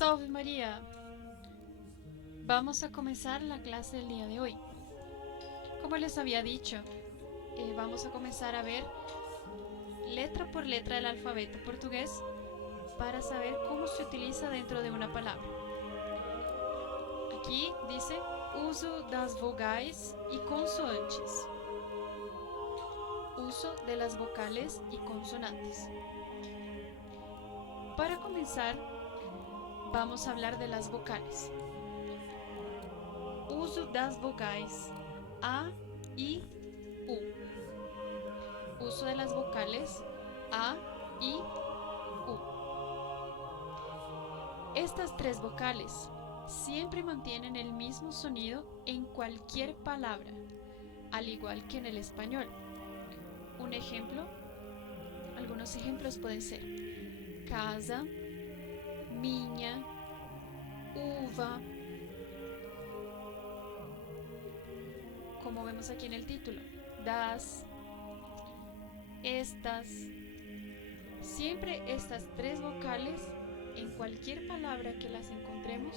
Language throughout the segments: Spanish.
Salve María. Vamos a comenzar la clase del día de hoy. Como les había dicho, vamos a comenzar a ver letra por letra el alfabeto portugués para saber cómo se utiliza dentro de una palabra. Aquí dice uso das vogais y consoantes. Uso de las vocales y consonantes. Para comenzar, vamos a hablar de las vocales. Uso das vogais A, I, U. Uso de las vocales A, I, U. Estas tres vocales siempre mantienen el mismo sonido en cualquier palabra, al igual que en el español. Un ejemplo, algunos ejemplos pueden ser casa, minha, uva, como vemos aquí en el título, das, estas. Siempre estas tres vocales, en cualquier palabra que las encontremos,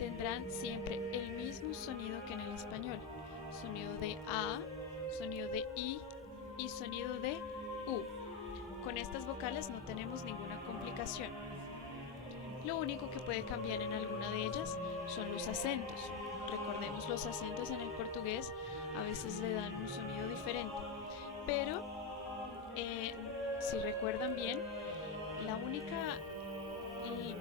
tendrán siempre el mismo sonido que en el español. Sonido de A, sonido de I y sonido de U. Con estas vocales no tenemos ninguna complicación. Lo único que puede cambiar en alguna de ellas son los acentos. Recordemos, los acentos en el portugués a veces le dan un sonido diferente. Pero, si recuerdan bien, la única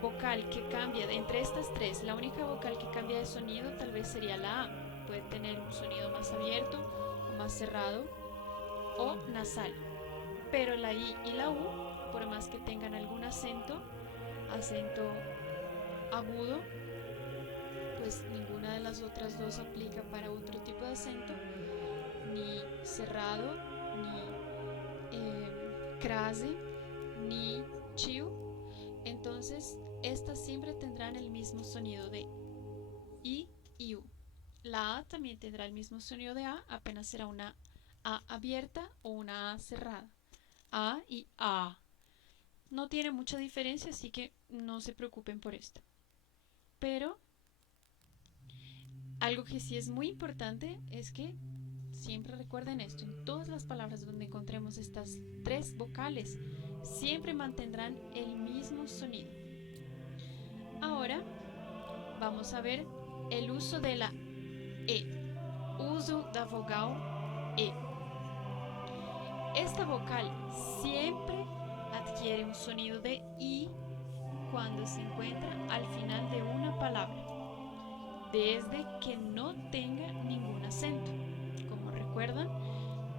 vocal que cambia entre estas tres, la única vocal que cambia de sonido tal vez sería la A. Puede tener un sonido más abierto o más cerrado o nasal. Pero la I y la U, por más que tengan algún acento agudo, pues ninguna de las otras dos aplica para otro tipo de acento, ni cerrado, ni crase, ni chiu. Entonces, estas siempre tendrán el mismo sonido de I y U. La A también tendrá el mismo sonido de A, apenas será una A abierta o una A cerrada. A y A. No tiene mucha diferencia, así que no se preocupen por esto. Pero algo que sí es muy importante es que siempre recuerden esto: en todas las palabras donde encontremos estas tres vocales, siempre mantendrán el mismo sonido. Ahora vamos a ver el uso de la E. Uso da vogal E. Esta vocal siempre adquiere un sonido de I cuando se encuentra al final de una palabra, desde que no tenga ningún acento. Como recuerdan,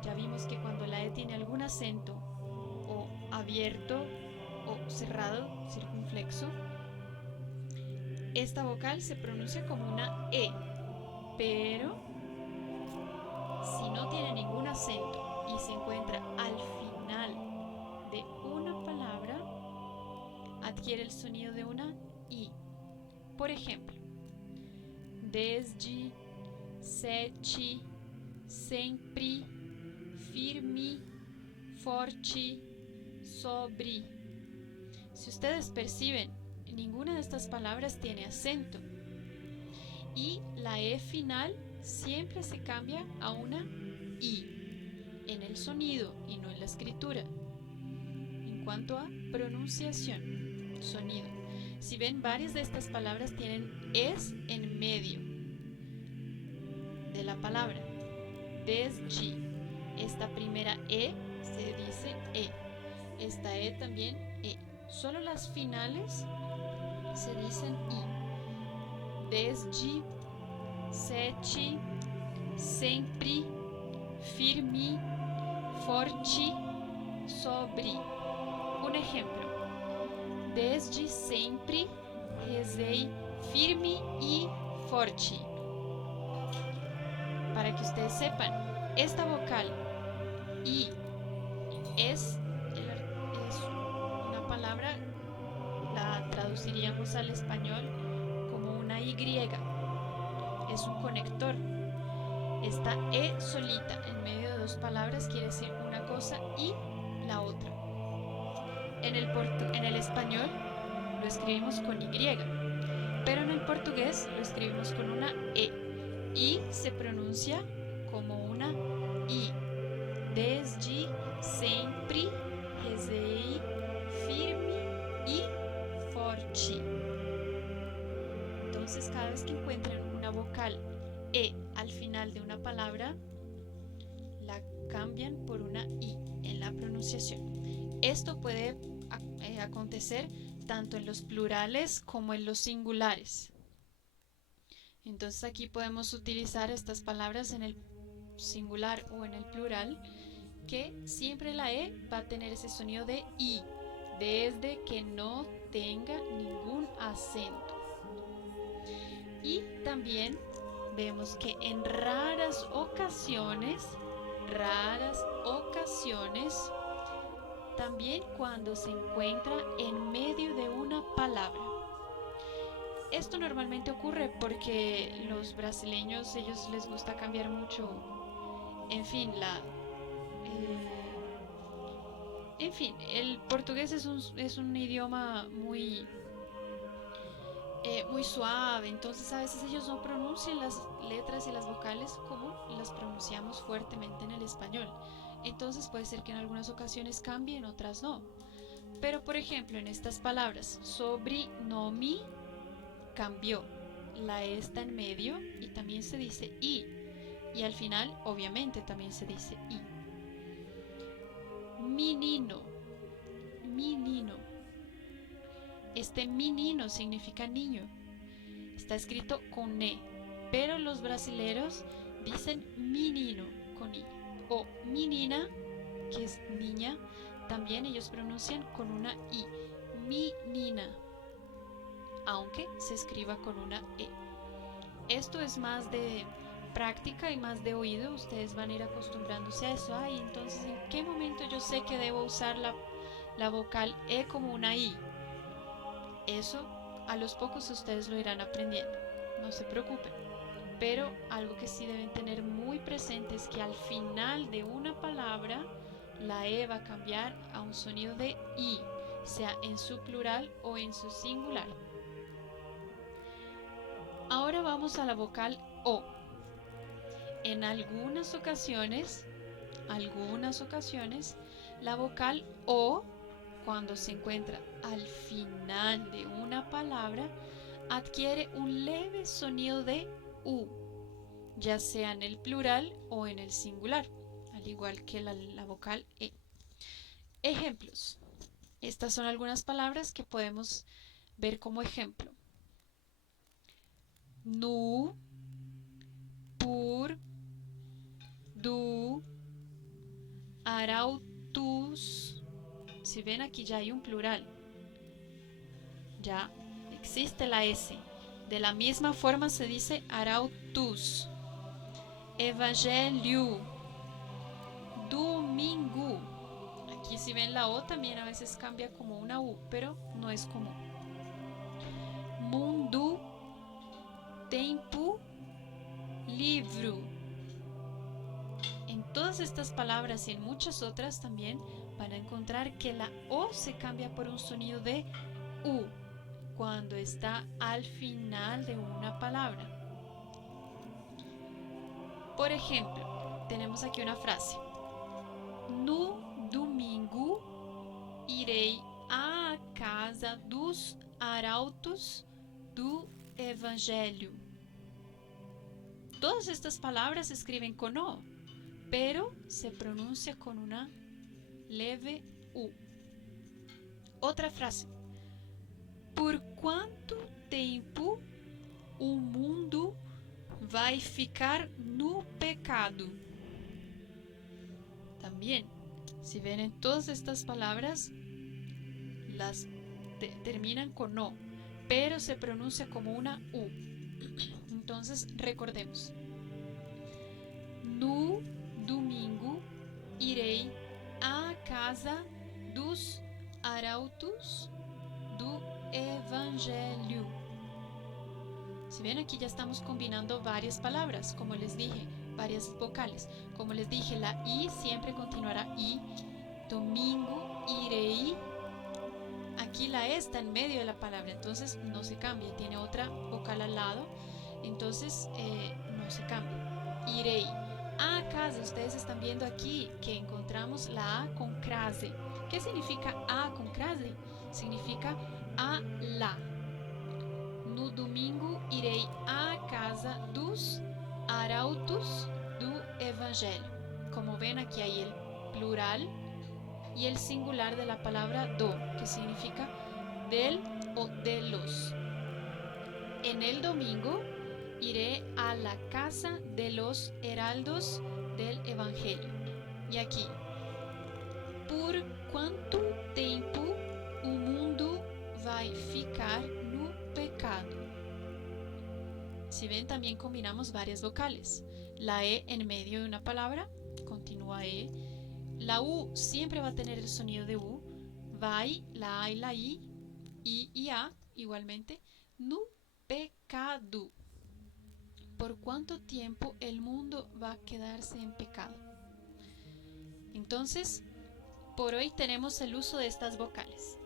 ya vimos que cuando la E tiene algún acento, o abierto o cerrado, circunflexo, esta vocal se pronuncia como una E. Pero si no tiene ningún acento y se encuentra al final de una palabra, adquiere el sonido de una I. Por ejemplo, desde, sete, sempre, firme, forte, sobre. Si ustedes perciben, ninguna de estas palabras tiene acento y la E final siempre se cambia a una I en el sonido y no en la escritura. En cuanto a pronunciación, sonido, si ven, varias de estas palabras tienen es en medio de la palabra. Desde, esta primera E se dice E, esta E también E. Solo las finales se dicen I. Desde, sete, sempre, firme, forte, sobre. Un ejemplo: desde sempre rezei firme y forte. Para que ustedes sepan, esta vocal I es una palabra, la traduciríamos al español como una Y. Es un conector. Esta E solita en medio de dos palabras quiere decir una cosa y la otra. En el español lo escribimos con Y. pero en el portugués lo escribimos con una E y se pronuncia como una I. Desde sempre rezei firme y forte. Entonces, cada vez que encuentren una vocal E al final de una palabra, la cambian por una I en la pronunciación. Esto puede acontecer tanto en los plurales como en los singulares. Entonces aquí podemos utilizar estas palabras en el singular o en el plural, que siempre la E va a tener ese sonido de I, desde que no tenga ningún acento. Y también vemos que en raras ocasiones, también cuando se encuentra en medio de una palabra. Esto normalmente ocurre porque los brasileños, ellos les gusta cambiar mucho, en fin, el portugués es un idioma muy suave, entonces a veces ellos no pronuncian las letras y las vocales como las pronunciamos fuertemente en el español. Entonces puede ser que en algunas ocasiones cambie, en otras no. Pero por ejemplo, en estas palabras, sobrenome cambió. La E está en medio y también se dice I. Y al final, obviamente, también se dice I. Menino. Este menino significa niño. Está escrito con E, pero los brasileros dicen menino con I. O menina, que es niña, también ellos pronuncian con una I. Menina, aunque se escriba con una E. Esto es más de práctica y más de oído. Ustedes van a ir acostumbrándose a eso. Entonces, ¿en qué momento yo sé que debo usar la vocal E como una I? Eso a los pocos ustedes lo irán aprendiendo, no se preocupen. Pero algo que sí deben tener muy presente es que al final de una palabra la E va a cambiar a un sonido de I, sea en su plural o en su singular. Ahora vamos a la vocal O. En algunas ocasiones, la vocal O, cuando se encuentra al final de una palabra, adquiere un leve sonido de U, ya sea en el plural o en el singular, al igual que la vocal E. Ejemplos. Estas son algunas palabras que podemos ver como ejemplo. Nu, por, du, arautus. Si ven, aquí ya hay un plural. Ya existe la S. De la misma forma se dice arautus. Evangelho. Domingo. Aquí si ven la O también a veces cambia como una U, pero no es común. Mundo, tempo, livro. En todas estas palabras y en muchas otras también van a encontrar que la O se cambia por un sonido de U cuando está al final de una palabra. Por ejemplo, tenemos aquí una frase. No domingo irei à casa dos arautos do Evangelho. Todas estas palabras se escriben con O, pero se pronuncia con una leve U. Otra frase. Por quanto tempo o mundo vai ficar no pecado? También, si ven en todas estas palabras, las terminan con O, pero se pronuncia como una U. Entonces, recordemos. No domingo irei à casa dos arautos do Evangelho. Si ven, aquí ya estamos combinando varias palabras, como les dije, varias vocales. Como les dije, la I siempre continuará I. Domingo, irei. aquí la E está en medio de la palabra, entonces no se cambia, tiene otra vocal al lado, entonces no se cambia. Irei a casa. Ustedes están viendo aquí que encontramos la A con crase. ¿Qué significa A con crase? Significa a la. No domingo irei à casa dos arautos do Evangelho. Como ven, aquí hay el plural y el singular de la palabra do, que significa del o de los. En el domingo iré a la casa de los heraldos del Evangelio. E aqui, por quanto tempo o mundo vai ficar no pecado? Si ven, también combinamos varias vocales. La E en medio de una palabra, continúa E. La U siempre va a tener el sonido de U. Vai, la A y la I y A igualmente. No pecado. ¿Por cuánto tiempo el mundo va a quedarse en pecado? Entonces, por hoy tenemos el uso de estas vocales.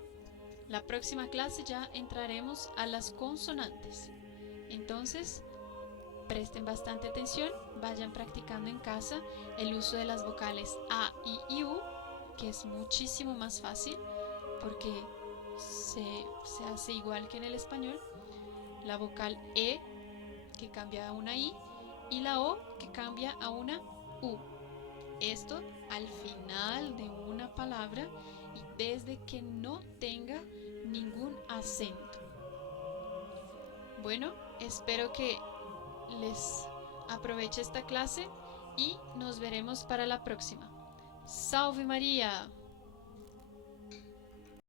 La próxima clase ya entraremos a las consonantes. Entonces, presten bastante atención, vayan practicando en casa el uso de las vocales A, I y U, que es muchísimo más fácil porque se hace igual que en el español. La vocal E, que cambia a una I, y la O, que cambia a una U. Esto al final de una palabra y desde que no tenga ningún acento. Bueno, espero que les aproveche esta clase y nos veremos para la próxima. ¡Salve María!